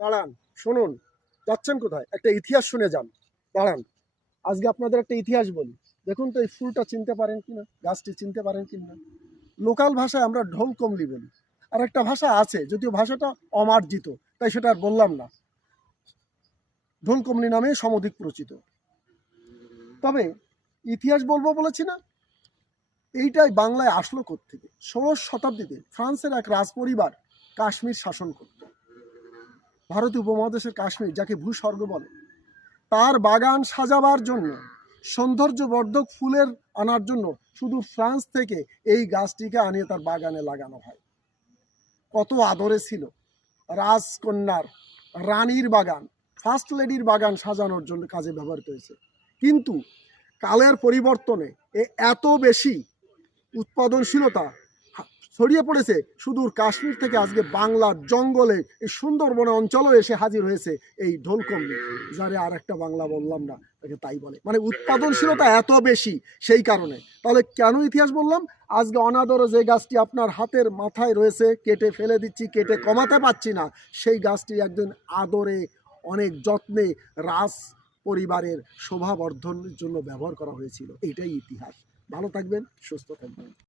দাঁড়ান, শুনুন। যাচ্ছেন কোথায়? একটা ইতিহাস শুনে যান। দাঁড়ান, আজকে আপনাদের একটা ইতিহাস বলি। দেখুন তো এই ফুলটা চিনতে পারেন কিনা, গাছটি চিনতে পারেন কিনা। লোকাল ভাষায় আমরা ঢোল কমলি বলি। আর একটা ভাষা আছে, যদিও ভাষাটা অমার্জিত, তাই সেটা আর বললাম না। ঢোল কমলি নামে সমধিক পরিচিত। তবে ইতিহাস বলবো বলেছি না, এইটাই বাংলায় আসলো কোত্থেকে? ১৬শ শতাব্দীতে ফ্রান্সের এক রাজপরিবার কাশ্মীর শাসন করত। ভারতীয় উপমহাদেশের কাশ্মীর, যাকে ভূস্বর্গ বলে, তার বাগান সাজাবার জন্য, সৌন্দর্যবর্ধক ফুলের আনার জন্য শুধু ফ্রান্স থেকে এই গাছটিকে আনিয়ে তার বাগানে লাগানো হয়। কত আদরে ছিল! রাজকন্যার, রানীর বাগান, ফার্স্ট লেডির বাগান সাজানোর জন্য কাজে ব্যবহৃত হয়েছে। কিন্তু কালের পরিবর্তনে এত বেশি উৎপাদনশীলতা ছড়িয়ে পড়েছে সুদূর কাশ্মীর থেকে আজকে বাংলার জঙ্গলে এই সুন্দরবনে অঞ্চলেও এসে হাজির হয়েছে এই ঢোলকমলি, যারে আর একটা বাংলা বললাম না, তাকে তাই বলে। মানে উৎপাদনশীলতা এত বেশি, সেই কারণে। তাহলে কেন ইতিহাস বললাম? আজকে অনাদরে যে গাছটি আপনার হাতের মাথায় রয়েছে, কেটে ফেলে দিচ্ছি, কেটে কমাতে পারছি না, সেই গাছটি একদিন আদরে, অনেক যত্নে রাজ পরিবারের শোভাবর্ধনের জন্য ব্যবহার করা হয়েছিল। এইটাই ইতিহাস। ভালো থাকবেন, সুস্থ থাকবেন।